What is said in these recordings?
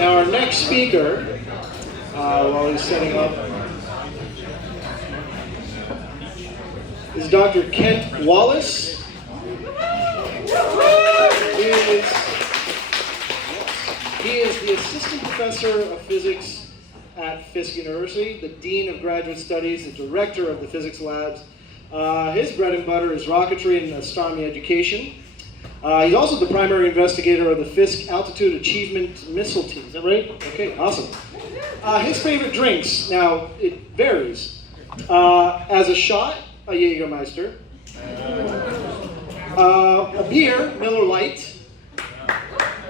Now our next speaker, while he's setting up, is Dr. Kent Wallace. He is the Assistant Professor of Physics at Fisk University, the Dean of Graduate Studies, the Director of the Physics Labs. His bread and butter is rocketry and astronomy education. He's also the primary investigator of the Fisk Altitude Achievement Missile Team. Is that right? Okay, awesome. His favorite drinks, now it varies. As a shot, a Jägermeister. A beer, Miller Lite.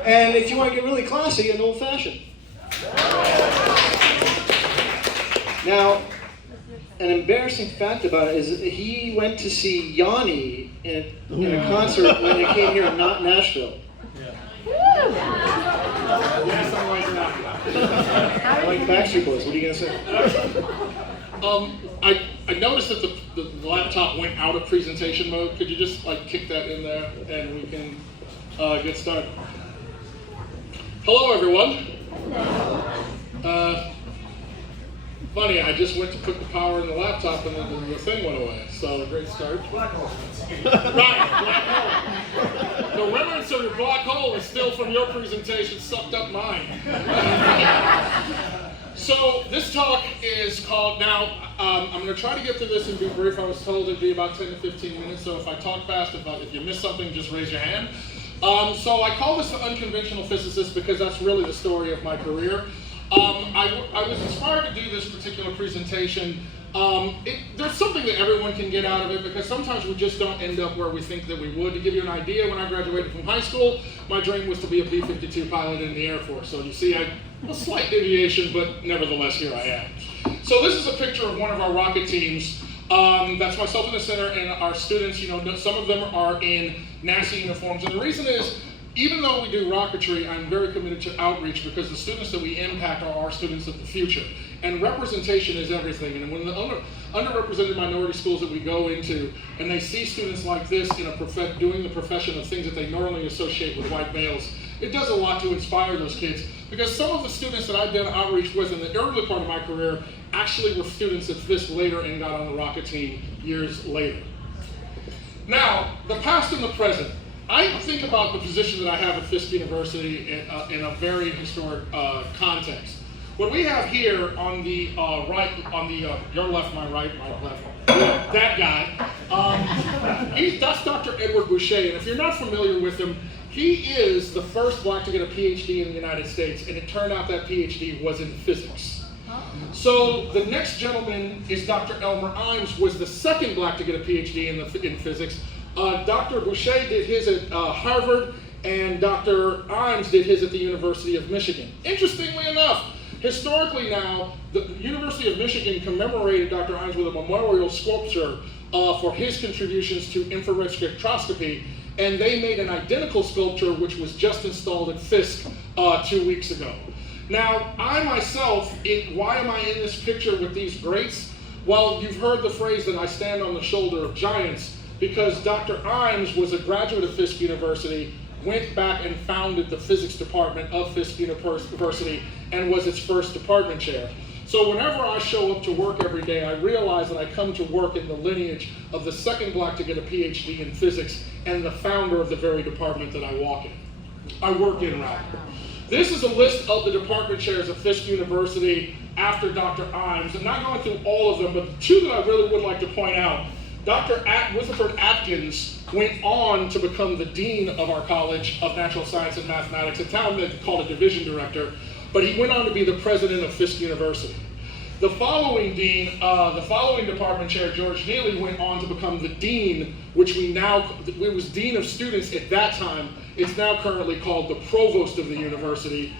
And if you want to get really classy, an old fashioned. Now, an embarrassing fact about it is he went to see Yanni in a concert when they came here in Nashville. Yes, I like that. I like Backstreet Boys. What are you going to say? I noticed that the laptop went out of presentation mode. Could you just kick that in there and we can get started? Hello, everyone. Funny, I just went to put the power in the laptop and then the thing went away. So, great start. Black hole. Right, black hole. The remnants of your black hole is still from your presentation, sucked up mine. So, this talk is called, now, I'm going to try to get through this and be brief. I was told it'd be about 10 to 15 minutes, so if I talk fast, if you miss something, just raise your hand. So I call this the Unconventional Physicist because that's really the story of my career. I was inspired to do this particular presentation. There's something that everyone can get out of it because sometimes we just don't end up where we think that we would. To give you an idea, when I graduated from high school, my dream was to be a B-52 pilot in the Air Force. So you see, a slight deviation, but nevertheless, here I am. So this is a picture of one of our rocket teams. That's myself in the center, and our students, some of them are in NASA uniforms. And the reason is, even though we do rocketry, I'm very committed to outreach because the students that we impact are our students of the future. And representation is everything. And when the underrepresented minority schools that we go into, and they see students like this doing the profession of things that they normally associate with white males, it does a lot to inspire those kids. Because some of the students that I've done outreach with in the early part of my career actually were students at Fisk later and got on the rocket team years later. Now, the past and the present. I think about the position that I have at Fisk University in a very historic context. What we have here on the right, your left, my right, my left, that guy, that's Dr. Edward Boucher. And if you're not familiar with him, he is the first black to get a PhD in the United States, and it turned out that PhD was in physics. So the next gentleman is Dr. Elmer Imes, was the second black to get a PhD in physics. Dr. Boucher did his at Harvard, and Dr. Imes did his at the University of Michigan. Interestingly enough, historically now, the University of Michigan commemorated Dr. Imes with a memorial sculpture for his contributions to infrared spectroscopy, and they made an identical sculpture which was just installed at Fisk 2 weeks ago. Now, I myself, why am I in this picture with these greats? Well, you've heard the phrase that I stand on the shoulder of giants, because Dr. Imes was a graduate of Fisk University, went back and founded the physics department of Fisk University, and was its first department chair. So whenever I show up to work every day, I realize that I come to work in the lineage of the second black to get a PhD in physics and the founder of the very department that I work in, rather. This is a list of the department chairs at Fisk University after Dr. Imes. I'm not going through all of them, but the two that I really would like to point out. Dr. Rutherford Atkins went on to become the dean of our College of Natural Science and Mathematics, a town they called a division director, but he went on to be the president of Fisk University. The following dean, the following department chair, George Neely, went on to become the dean, it was dean of students at that time. It's now currently called the provost of the university.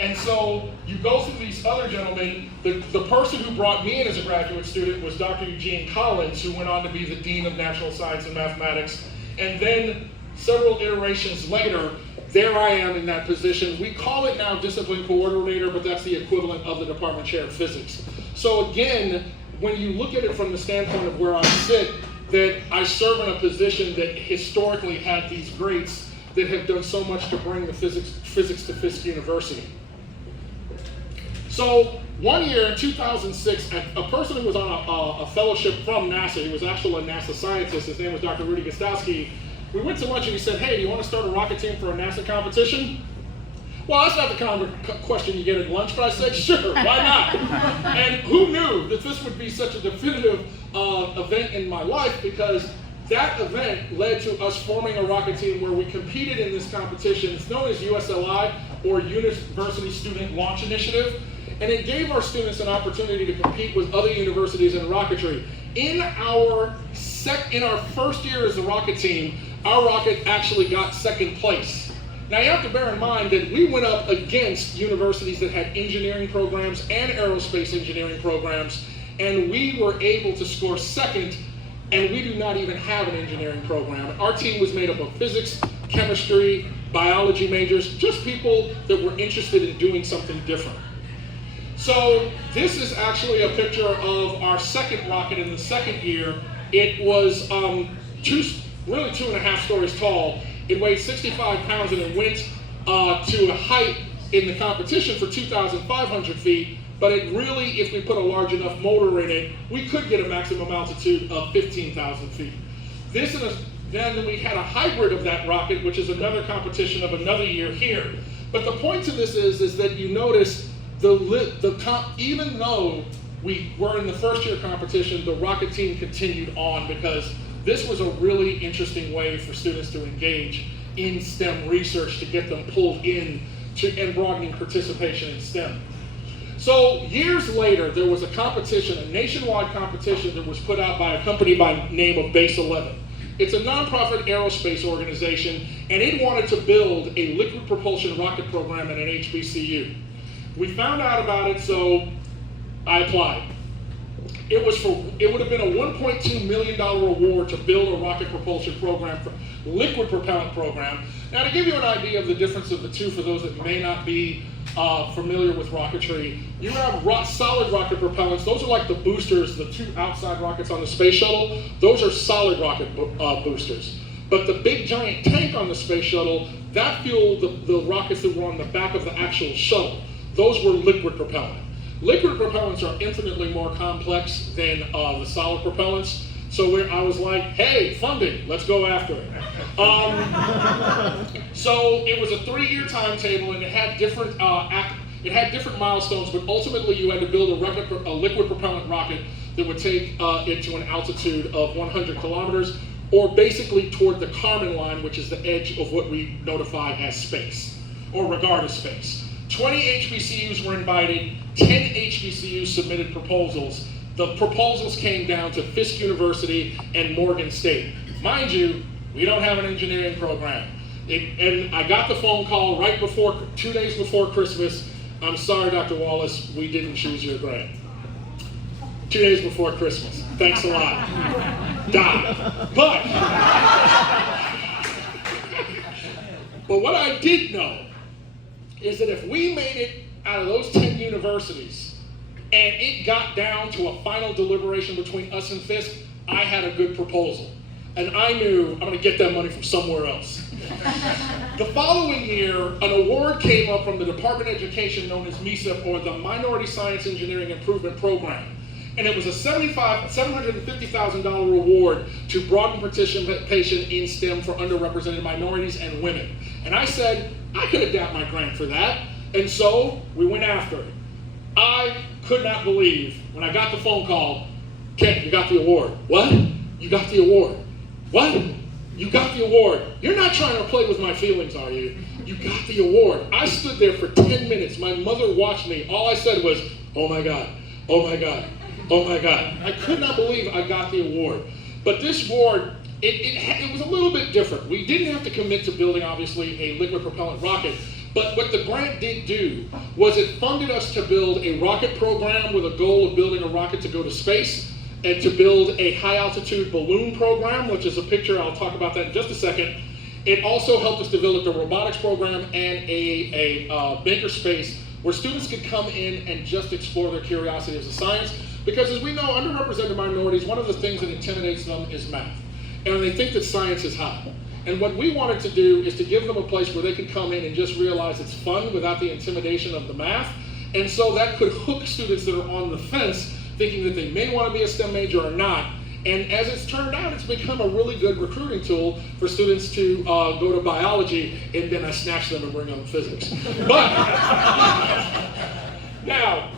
And so you go through these other gentlemen. The person who brought me in as a graduate student was Dr. Eugene Collins, who went on to be the Dean of Natural Science and Mathematics. And then several iterations later, there I am in that position. We call it now discipline coordinator, but that's the equivalent of the department chair of physics. So again, when you look at it from the standpoint of where I sit, that I serve in a position that historically had these greats that have done so much to bring the physics to Fisk University. So one year in 2006, a person who was on a fellowship from NASA, he was actually a NASA scientist, his name was Dr. Lupsasca, we went to lunch and he said, hey, do you want to start a rocket team for a NASA competition? Well, that's not the kind of question you get at lunch, but I said, sure, why not? And who knew that this would be such a definitive event in my life, because that event led to us forming a rocket team where we competed in this competition. It's known as USLI, or University Student Launch Initiative, and it gave our students an opportunity to compete with other universities in rocketry. In our first year as a rocket team, our rocket actually got second place. Now you have to bear in mind that we went up against universities that had engineering programs and aerospace engineering programs, and we were able to score second, and we do not even have an engineering program. Our team was made up of physics, chemistry, biology majors, just people that were interested in doing something different. So this is actually a picture of our second rocket in the second year. It was really 2.5 stories tall. It weighed 65 pounds and it went to a height in the competition for 2,500 feet, but it really, if we put a large enough motor in it, we could get a maximum altitude of 15,000 feet. Then we had a hybrid of that rocket, which is another competition of another year here. But the point to this is that you notice even though we were in the first year competition, the rocket team continued on, because this was a really interesting way for students to engage in STEM research, to get them pulled in and broadening participation in STEM. So years later, there was a competition, a nationwide competition that was put out by a company by the name of Base 11. It's a nonprofit aerospace organization, and it wanted to build a liquid propulsion rocket program at an HBCU. We found out about it, so I applied. It would have been a $1.2 million award to build a rocket propulsion program, liquid propellant program. Now, to give you an idea of the difference of the two, for those that may not be familiar with rocketry, you have solid rocket propellants. Those are like the boosters, the two outside rockets on the space shuttle. Those are solid rocket boosters. But the big giant tank on the space shuttle, that fueled the rockets that were on the back of the actual shuttle. Those were liquid propellant. Liquid propellants are infinitely more complex than the solid propellants. So I was like, hey, funding, let's go after it. So it was a 3-year timetable, and it had different milestones, but ultimately you had to build a liquid propellant rocket that would take it to an altitude of 100 kilometers, or basically toward the Kármán line, which is the edge of what we notify as space, or regard as space. 20 HBCUs were invited, 10 HBCUs submitted proposals. The proposals came down to Fisk University and Morgan State. Mind you, we don't have an engineering program. And I got the phone call 2 days before Christmas. I'm sorry, Dr. Wallace, we didn't choose your grant. 2 days before Christmas. Thanks a lot. Die. But what I did know is that if we made it out of those 10 universities and it got down to a final deliberation between us and Fisk, I had a good proposal. And I knew I'm gonna get that money from somewhere else. The following year, an award came up from the Department of Education known as MISA, or the Minority Science Engineering Improvement Program. And it was a $750,000 award to broaden participation in STEM for underrepresented minorities and women. And I said, I could adapt my grant for that. And so we went after it. I could not believe when I got the phone call, Kent, you got the award. What? You got the award. What? You got the award. You're not trying to play with my feelings, are you? You got the award. I stood there for 10 minutes. My mother watched me. All I said was, oh my God, oh my God, oh my God. I could not believe I got the award. But this award, it was a little bit different. We didn't have to commit to building, obviously, a liquid propellant rocket. But what the grant did do was it funded us to build a rocket program with a goal of building a rocket to go to space, and to build a high-altitude balloon program, which is a picture. I'll talk about that in just a second. It also helped us develop a robotics program and a makerspace where students could come in and just explore their curiosity as a science. Because as we know, underrepresented minorities, one of the things that intimidates them is math. And they think that science is hot. And what we wanted to do is to give them a place where they could come in and just realize it's fun without the intimidation of the math, And so that could hook students that are on the fence, thinking that they may want to be a STEM major or not. And as it's turned out, it's become a really good recruiting tool for students to go to biology, and then I snatch them and bring them physics. But now,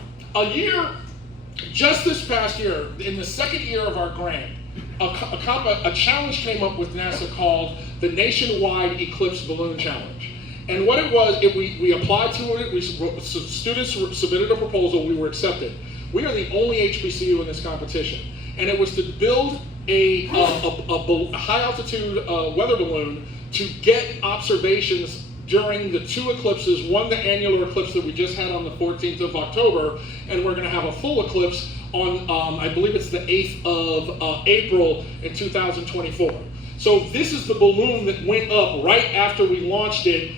just this past year, in the second year of our grant, a challenge came up with NASA called the Nationwide Eclipse Balloon Challenge. And what it was, we applied to it, students submitted a proposal, we were accepted. We are the only HBCU in this competition. And it was to build a high altitude weather balloon to get observations during the two eclipses, one the annular eclipse that we just had on the 14th of October, and we're going to have a full eclipse on, I believe it's the 8th of April in 2024. So this is the balloon that went up right after we launched it.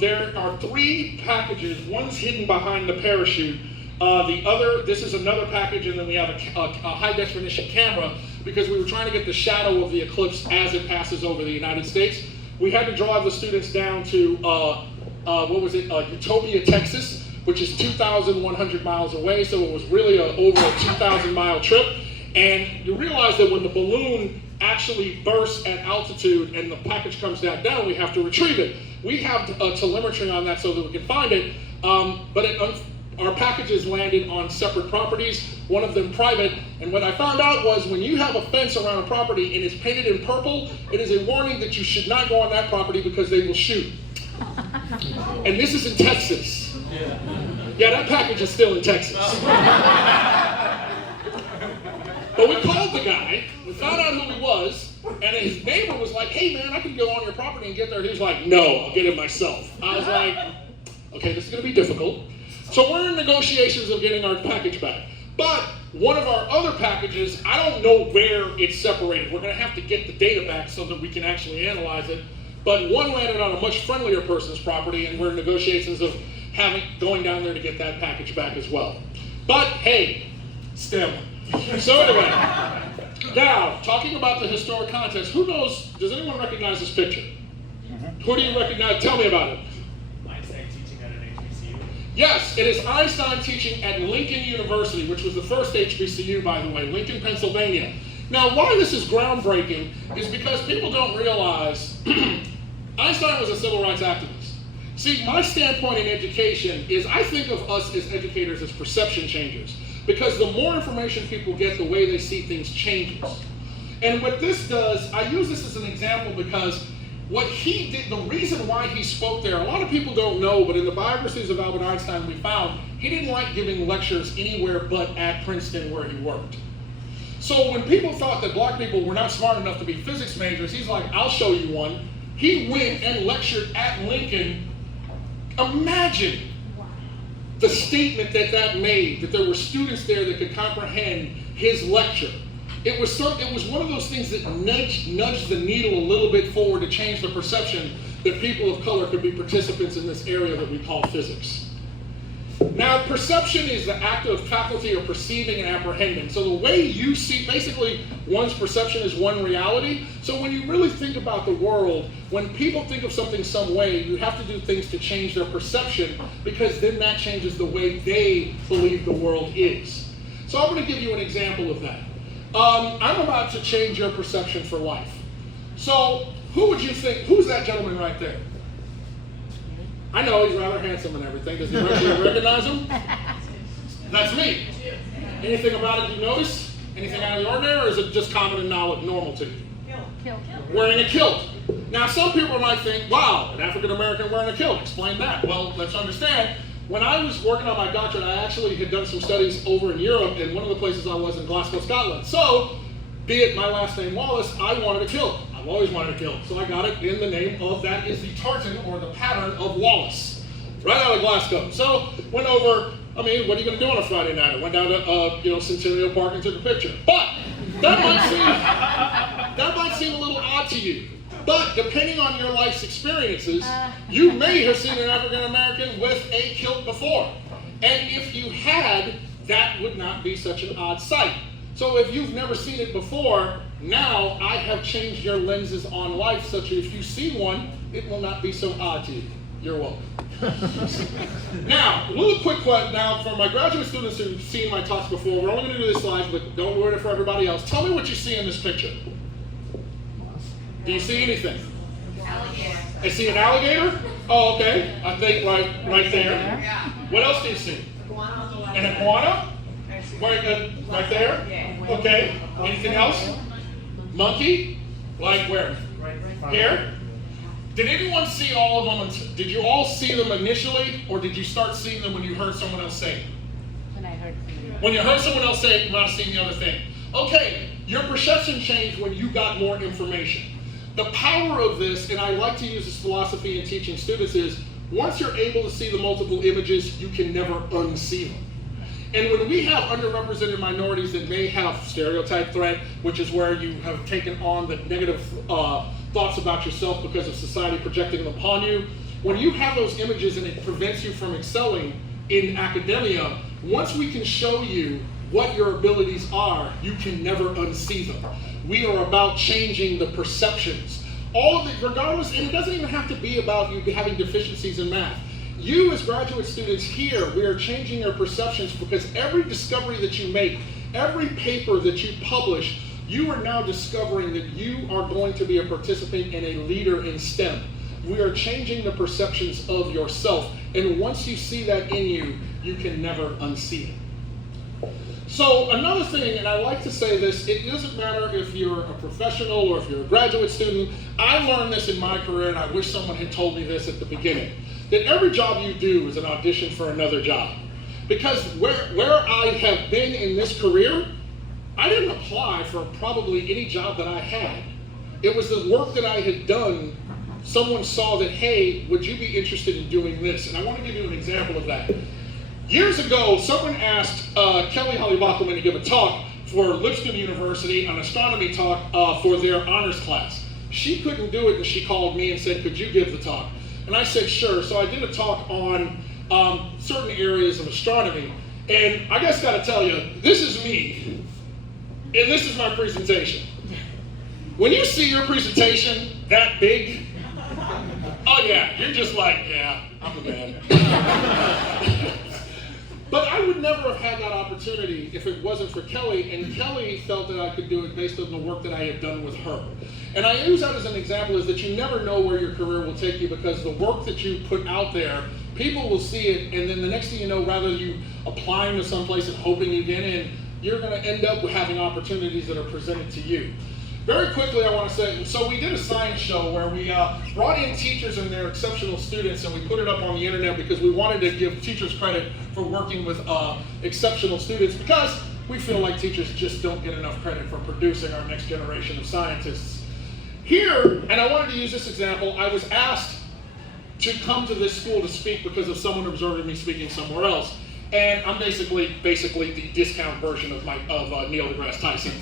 There are 3 packages. One's hidden behind the parachute. This is another package, and then we have a high definition camera because we were trying to get the shadow of the eclipse as it passes over the United States. We had to drive the students down to, Utopia, Texas, which is 2,100 miles away, so it was really over a 2,000-mile trip. And you realize that when the balloon actually bursts at altitude and the package comes back down, we have to retrieve it. We have telemetry on that so that we can find it, our packages landed on separate properties, one of them private, and what I found out was when you have a fence around a property and it's painted in purple, it is a warning that you should not go on that property because they will shoot. And this is in Texas. Yeah, that package is still in Texas. But we called the guy, we found out who he was, and his neighbor was like, hey man, I can go on your property and get there. He was like, no, I'll get it myself. I was like, okay, this is gonna be difficult. So we're in negotiations of getting our package back. But one of our other packages, I don't know where it's separated. We're gonna have to get the data back so that we can actually analyze it. But one landed on a much friendlier person's property, and we're in negotiations of going down there to get that package back as well. But hey, STEM. So anyway, now, talking about the historic context, who knows, does anyone recognize this picture? Who do you recognize? Tell me about it. Einstein teaching at an HBCU? Yes, it is Einstein teaching at Lincoln University, which was the first HBCU, by the way, Lincoln, Pennsylvania. Now, why this is groundbreaking is because people don't realize Einstein was a civil rights activist. See, my standpoint in education is I think of us as educators as perception changers, because the more information people get, the way they see things changes. And what this does, I use this as an example because what he did, the reason why he spoke there, a lot of people don't know, but in the biographies of Albert Einstein we found, he didn't like giving lectures anywhere but at Princeton where he worked. So when people thought that black people were not smart enough to be physics majors, he's like, I'll show you one. He went and lectured at Lincoln. Imagine the statement that made, that there were students there that could comprehend his lecture. It was one of those things that nudged the needle a little bit forward to change the perception that people of color could be participants in this area that we call physics. Now, perception is the act of faculty or perceiving and apprehending. So the way you see, basically, one's perception is one reality. So when you really think about the world, when people think of something some way, you have to do things to change their perception, because then that changes the way they believe the world is. So I'm going to give you an example of that. I'm about to change your perception for life. So who would you think, who's that gentleman right there? I know he's rather handsome and everything. Does he recognize him? That's me. Anything about it you notice? Anything out of the ordinary, or is it just common and normal to you? Kilt. Wearing a kilt. Now, some people might think, wow, an African American wearing a kilt. Explain that. Well, let's understand. When I was working on my doctorate, I actually had done some studies over in Europe, and one of the places I was in Glasgow, Scotland. So, be it my last name Wallace, I wanted a kilt. I've always wanted a kilt. So I got it in the name of, that is the tartan or the pattern of Wallace, right out of Glasgow. So, went over, what are you going to do on a Friday night? I went down to Centennial Park and took a picture. But that might seem a little odd to you. But depending on your life's experiences, you may have seen an African American with a kilt before. And if you had, that would not be such an odd sight. So if you've never seen it before, now I have changed your lenses on life such that if you see one, it will not be so odd to you. You're welcome. Now, a little quick question. Now, for my graduate students who've seen my talks before, we're only going to do this slide, but don't ruin it for everybody else. Tell me what you see in this picture. Do you see anything? Alligator. I see an alligator. Oh, okay. I think right there. Yeah. What else do you see? Iguana on the left. An iguana? Right there? Okay. Anything else? Monkey? Like where? Here? Did anyone see all of them? Did you all see them initially, or did you start seeing them when you heard someone else say it? When you heard someone else say it, you might have seen the other thing. Okay, your perception changed when you got more information. The power of this, and I like to use this philosophy in teaching students, is once you're able to see the multiple images, you can never unsee them. And when we have underrepresented minorities that may have stereotype threat, which is where you have taken on the negative thoughts about yourself because of society projecting them upon you, when you have those images and it prevents you from excelling in academia, once we can show you what your abilities are, you can never unsee them. We are about changing the perceptions. All of it, regardless, and it doesn't even have to be about you having deficiencies in math. You as graduate students here, we are changing your perceptions because every discovery that you make, every paper that you publish, you are now discovering that you are going to be a participant and a leader in STEM. We are changing the perceptions of yourself. And once you see that in you, you can never unsee it. So another thing, and I like to say this, it doesn't matter if you're a professional or if you're a graduate student. I learned this in my career, and I wish someone had told me this at the beginning, that every job you do is an audition for another job. Because where I have been in this career, I didn't apply for probably any job that I had. It was the work that I had done. Someone saw that, hey, would you be interested in doing this? And I want to give you an example of that. Years ago, someone asked Kelly Holly Bockelman to give a talk for Lipscomb University, an astronomy talk for their honors class. She couldn't do it, and she called me and said, could you give the talk? And I said, sure. So I did a talk on certain areas of astronomy. And I just got to tell you, this is me, and this is my presentation. When you see your presentation that big, oh yeah, you're just like, yeah, I'm the man. But I would never have had that opportunity if it wasn't for Kelly, and Kelly felt that I could do it based on the work that I had done with her. And I use that as an example, is that you never know where your career will take you, because the work that you put out there, people will see it, and then the next thing you know, rather than you applying to someplace and hoping you get in, you're going to end up with having opportunities that are presented to you. Very quickly, I want to say, so we did a science show where we brought in teachers and their exceptional students, and we put it up on the internet because we wanted to give teachers credit for working with exceptional students, because we feel like teachers just don't get enough credit for producing our next generation of scientists. Here, and I wanted to use this example, I was asked to come to this school to speak because of someone observing me speaking somewhere else. And I'm basically the discount version of Neil deGrasse Tyson.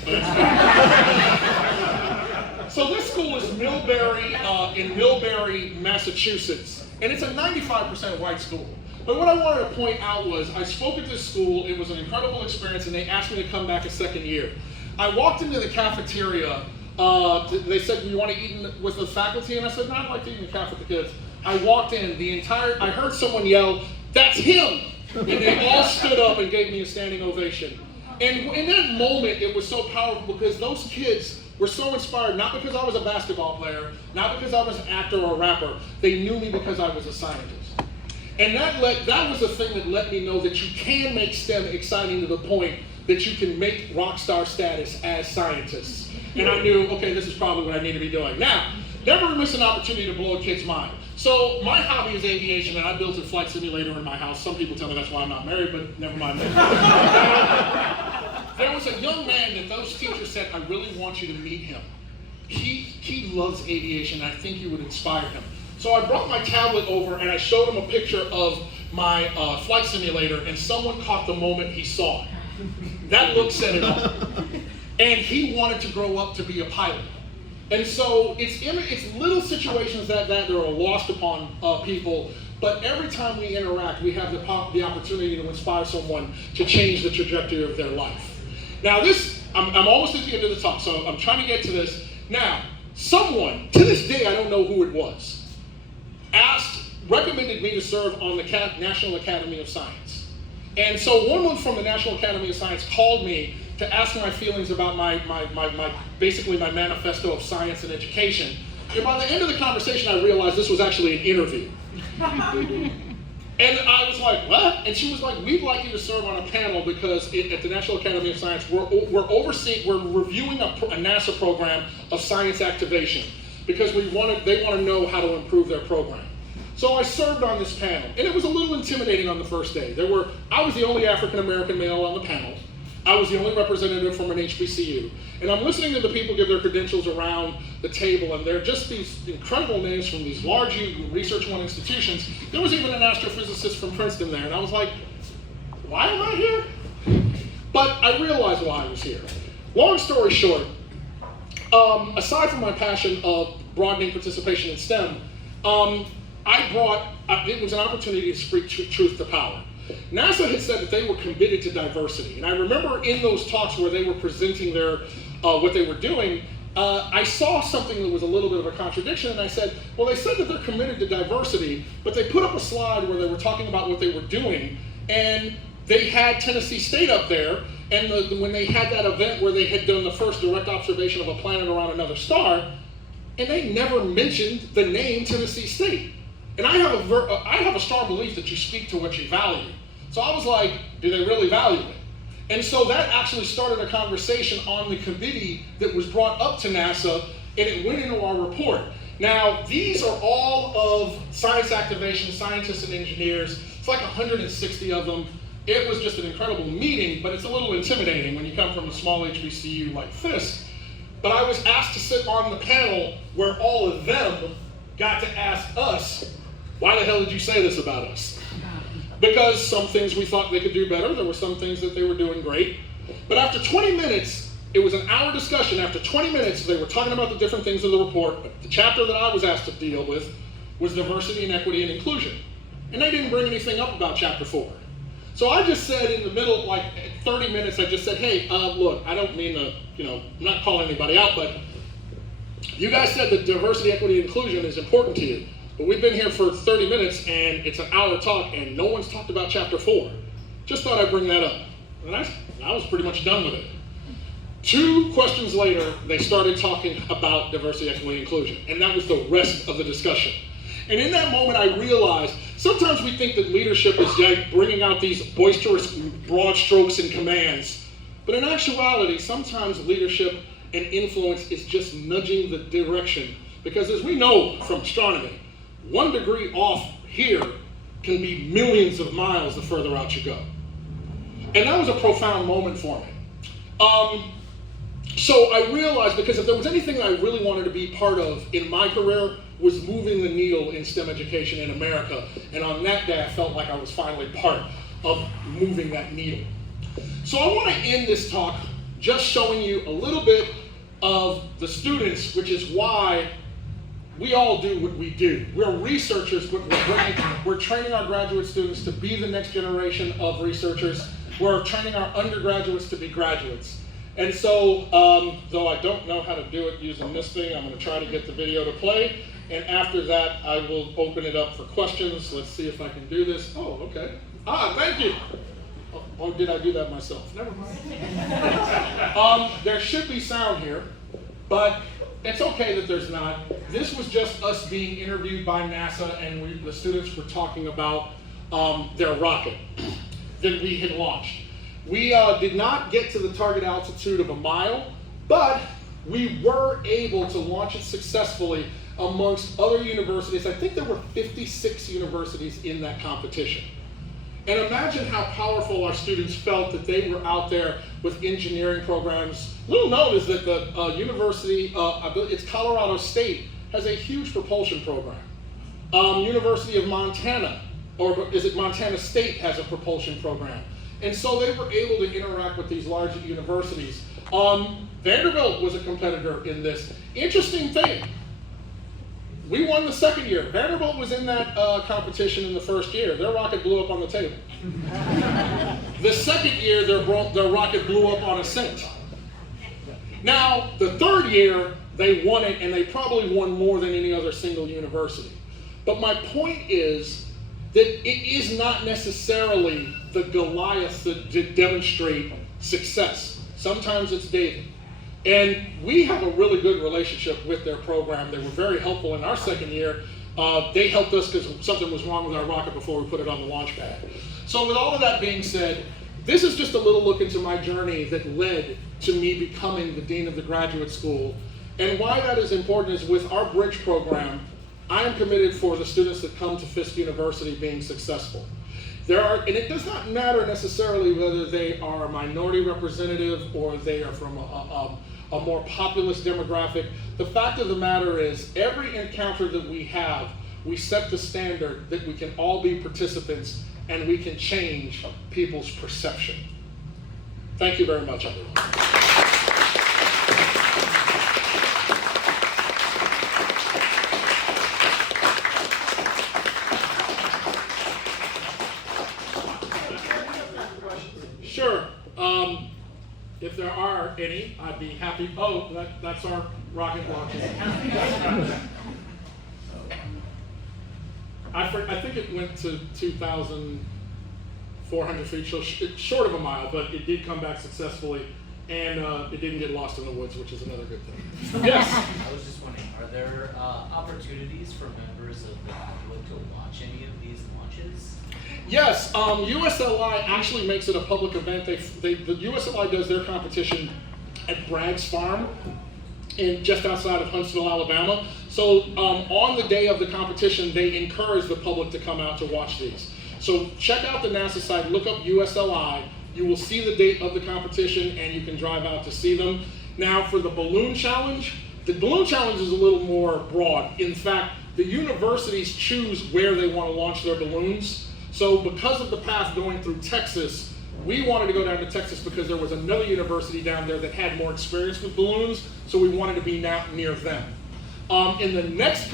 So this school is Millbury, in Millbury, Massachusetts. And it's a 95% white school. But what I wanted to point out was, I spoke at this school, it was an incredible experience, and they asked me to come back a second year. I walked into the cafeteria, they said, do you want to eat with the faculty? And I said, no, I'd like to eat in the cafe with the kids. I walked in, I heard someone yell, that's him! And they all stood up and gave me a standing ovation. And in that moment, it was so powerful because those kids were so inspired, not because I was a basketball player, not because I was an actor or a rapper. They knew me because I was a scientist. And that was the thing that let me know that you can make STEM exciting to the point that you can make rock star status as scientists. And I knew, okay, this is probably what I need to be doing. Now, never miss an opportunity to blow a kid's mind. So my hobby is aviation, and I built a flight simulator in my house. Some people tell me that's why I'm not married, but never mind. There was a young man that those teachers said, I really want you to meet him. He loves aviation, and I think you would inspire him. So I brought my tablet over, and I showed him a picture of my flight simulator, and someone caught the moment he saw it. That look said it all. And he wanted to grow up to be a pilot. And so it's little situations that are lost upon people, but every time we interact, we have the opportunity to inspire someone to change the trajectory of their life. Now I'm almost at the end of the talk, so I'm trying to get to this. Now, someone, to this day I don't know who it was, asked recommended me to serve on the National Academy of Science. And so one woman from the National Academy of Science called me to ask my feelings about basically my manifesto of science and education. And by the end of the conversation, I realized this was actually an interview. And I was like, what? And she was like, we'd like you to serve on a panel because at the National Academy of Science, we're reviewing a NASA program of science activation because they want to know how to improve their program. So I served on this panel, and it was a little intimidating on the first day. I was the only African-American male on the panel. I was the only representative from an HBCU. And I'm listening to the people give their credentials around the table, and they're just these incredible names from these large research-one institutions. There was even an astrophysicist from Princeton there, and I was like, why am I here? But I realized why I was here. Long story short, aside from my passion of broadening participation in STEM, it was an opportunity to speak truth to power. NASA had said that they were committed to diversity, and I remember in those talks where they were presenting what they were doing, I saw something that was a little bit of a contradiction, and I said, well, they said that they're committed to diversity, but they put up a slide where they were talking about what they were doing, and they had Tennessee State up there, and when they had that event where they had done the first direct observation of a planet around another star, and they never mentioned the name Tennessee State. And I have a strong belief that you speak to what you value. So I was like, do they really value it? And so that actually started a conversation on the committee that was brought up to NASA, and it went into our report. Now, these are all of science activation, scientists and engineers. It's like 160 of them. It was just an incredible meeting, but it's a little intimidating when you come from a small HBCU like Fisk. But I was asked to sit on the panel where all of them got to ask us, why the hell did you say this about us? Because some things we thought they could do better. There were some things that they were doing great. But after 20 minutes, it was an hour discussion. After 20 minutes, they were talking about the different things in the report. But the chapter that I was asked to deal with was diversity and equity and inclusion. And they didn't bring anything up about chapter 4. So I just said in the middle, like at 30 minutes, I just said, hey, look, I don't mean to, I'm not calling anybody out, but you guys said that diversity, equity, and inclusion is important to you. But we've been here for 30 minutes, and it's an hour talk, and no one's talked about chapter 4. Just thought I'd bring that up. And I was pretty much done with it. 2 questions later, they started talking about diversity, equity, and inclusion. And that was the rest of the discussion. And in that moment, I realized sometimes we think that leadership is like bringing out these boisterous, broad strokes and commands. But in actuality, sometimes leadership and influence is just nudging the direction. Because as we know from astronomy, 1 degree off here can be millions of miles the further out you go. And that was a profound moment for me. So I realized, because if there was anything that I really wanted to be part of in my career, was moving the needle in STEM education in America. And on that day, I felt like I was finally part of moving that needle. So I want to end this talk just showing you a little bit of the students, which is why we all do what we do. We're researchers, but we're training our graduate students to be the next generation of researchers. We're training our undergraduates to be graduates. And so, though I don't know how to do it using this thing, I'm going to try to get the video to play. And after that, I will open it up for questions. Let's see if I can do this. Oh, okay. Thank you. Oh, did I do that myself? Never mind. There should be sound here, but it's okay that there's not. This was just us being interviewed by NASA, and the students were talking about their rocket that we had launched. We did not get to the target altitude of 1 mile, but we were able to launch it successfully amongst other universities. I think there were 56 universities in that competition. And imagine how powerful our students felt that they were out there with engineering programs. Little known is that the university, it's Colorado State, has a huge propulsion program. University of Montana, or is it Montana State, has a propulsion program. And so they were able to interact with these large universities. Vanderbilt was a competitor in this. Interesting thing, we won the second year. Vanderbilt was in that competition in the first year. Their rocket blew up on the table. The second year, their rocket blew up on ascent. Now, the third year, they won it, and they probably won more than any other single university. But my point is that it is not necessarily the Goliath that demonstrate success. Sometimes it's David. And we have a really good relationship with their program. They were very helpful in our second year. They helped us because something was wrong with our rocket before we put it on the launch pad. So with all of that being said, this is just a little look into my journey that led to me becoming the dean of the graduate school. And why that is important is with our bridge program, I am committed for the students that come to Fisk University being successful. And it does not matter necessarily whether they are a minority representative or they are from a more populous demographic. The fact of the matter is, every encounter that we have, we set the standard that we can all be participants and we can change people's perception. Thank you very much, everyone. Sure. If there are any, I'd be happy. Oh, that's our rocket launcher. I think it went to 2,400 feet, so short of a mile, but it did come back successfully, and it didn't get lost in the woods, which is another good thing. Yes? I was just wondering, are there opportunities for members of the public to watch any of these launches? Yes, USLI actually makes it a public event. The USLI does their competition at Bragg's Farm, just outside of Huntsville, Alabama. So on the day of the competition, they encourage the public to come out to watch these. So check out the NASA site, look up USLI. You will see the date of the competition, and you can drive out to see them. Now for the balloon challenge is a little more broad. In fact, the universities choose where they want to launch their balloons. So because of the path going through Texas, we wanted to go down to Texas because there was another university down there that had more experience with balloons, so we wanted to be near them. In the next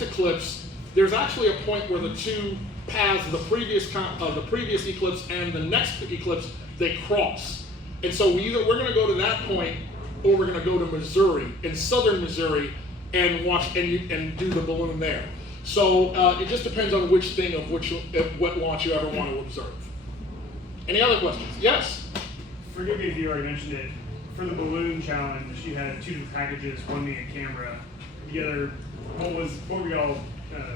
eclipse, there's actually a point where the two paths, the previous eclipse and the next eclipse, they cross. And so we're going to go to that point, or we're going to go to Missouri, in southern Missouri, and watch and do the balloon there. So it just depends on which thing of what launch you ever want to observe. Any other questions? Yes? Forgive me if you already mentioned it. For the balloon challenge, you had two different packages, one being a camera. The other, what were y'all?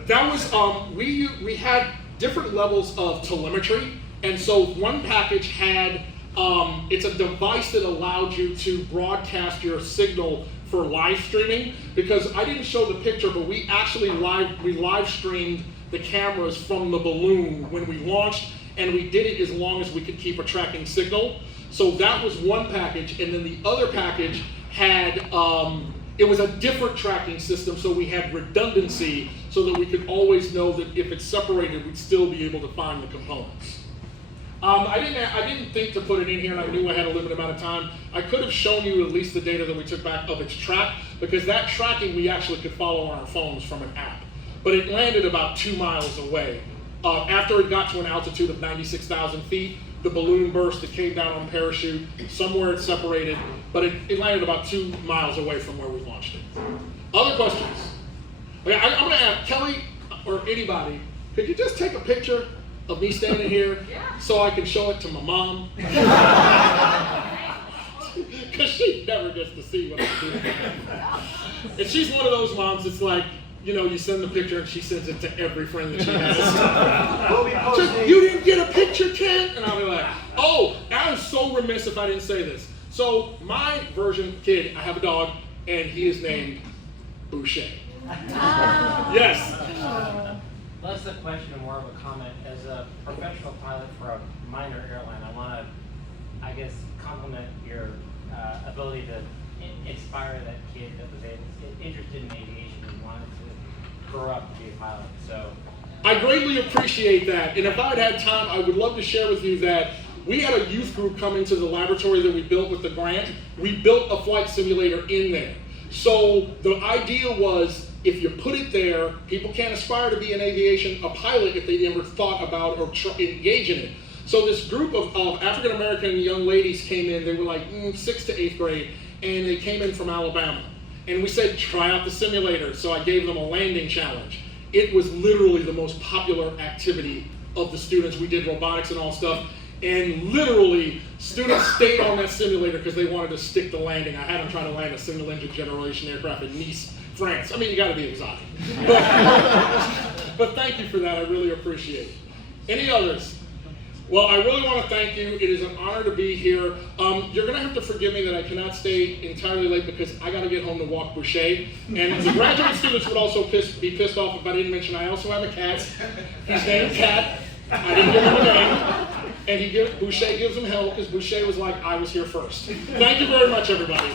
That was we had different levels of telemetry, and so one package had it's a device that allowed you to broadcast your signal for live streaming, because I didn't show the picture, but we actually live streamed the cameras from the balloon when we launched, and we did it as long as we could keep a tracking signal. So that was one package, and then the other package had it was a different tracking system, so we had redundancy so that we could always know that if it's separated, we'd still be able to find the components. I didn't think to put it in here, and I knew I had a limited amount of time. I could have shown you at least the data that we took back of its track, because that tracking we actually could follow on our phones from an app. But it landed about 2 miles away. After it got to an altitude of 96,000 feet, the balloon burst, it came down on parachute, somewhere it separated, but it landed about 2 miles away from where we launched it. Other questions? Okay, I'm gonna ask Kelly or anybody, could you just take a picture of me standing here so I can show it to my mom? Because she never gets to see what I'm doing. And she's one of those moms that's like, you know, you send the picture and she sends it to every friend that she has. Just, you didn't get a picture, Kent? And I'll be like, oh, I'm so remiss if I didn't say this. So my version kid, I have a dog, and he is named Boucher. Yes. Less a question and more of a comment. As a professional pilot for a minor airline, I want to, I guess, compliment your ability to inspire that kid that was interested in aviation and wanted to grow up to be a pilot. So I greatly appreciate that. And if I'd had time, I would love to share with you that we had a youth group come into the laboratory that we built with the grant. We built a flight simulator in there. So the idea was, if you put it there, people can't aspire to be in aviation, a pilot, if they never thought about or engage in it. So this group of African-American young ladies came in. They were like 6th to 8th grade, and they came in from Alabama. And we said, try out the simulator. So I gave them a landing challenge. it was literally the most popular activity of the students. We did robotics and all stuff, and literally students stayed on that simulator because they wanted to stick the landing. I had them try to land a single engine generation aircraft in Nice, France. I mean, you gotta be exotic. But thank you for that, I really appreciate it. Any others? Well, I really want to thank you. It is an honor to be here. You're going to have to forgive me that I cannot stay entirely late because I got to get home to walk Boucher. And the graduate students would also be pissed off if I didn't mention I also have a cat. He's named Cat. I didn't give him a name. And Boucher gives him hell because Boucher was like, I was here first. Thank you very much, everybody.